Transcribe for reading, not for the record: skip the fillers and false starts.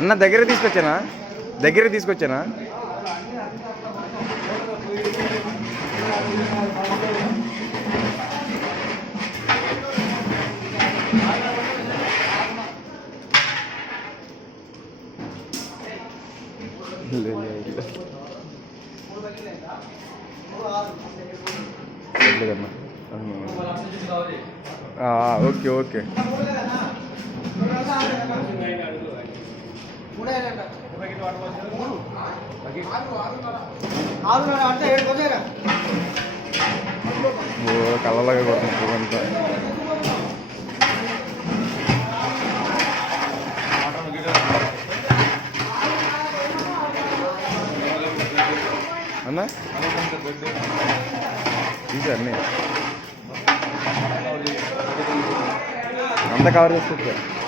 అన్న దగ్గర తీసుకొచ్చానా okay okay కళ్ళలాగా కొడుతుంది అంతా అన్నా తీసారు అంతా కవర్ చేసుకుంటారు.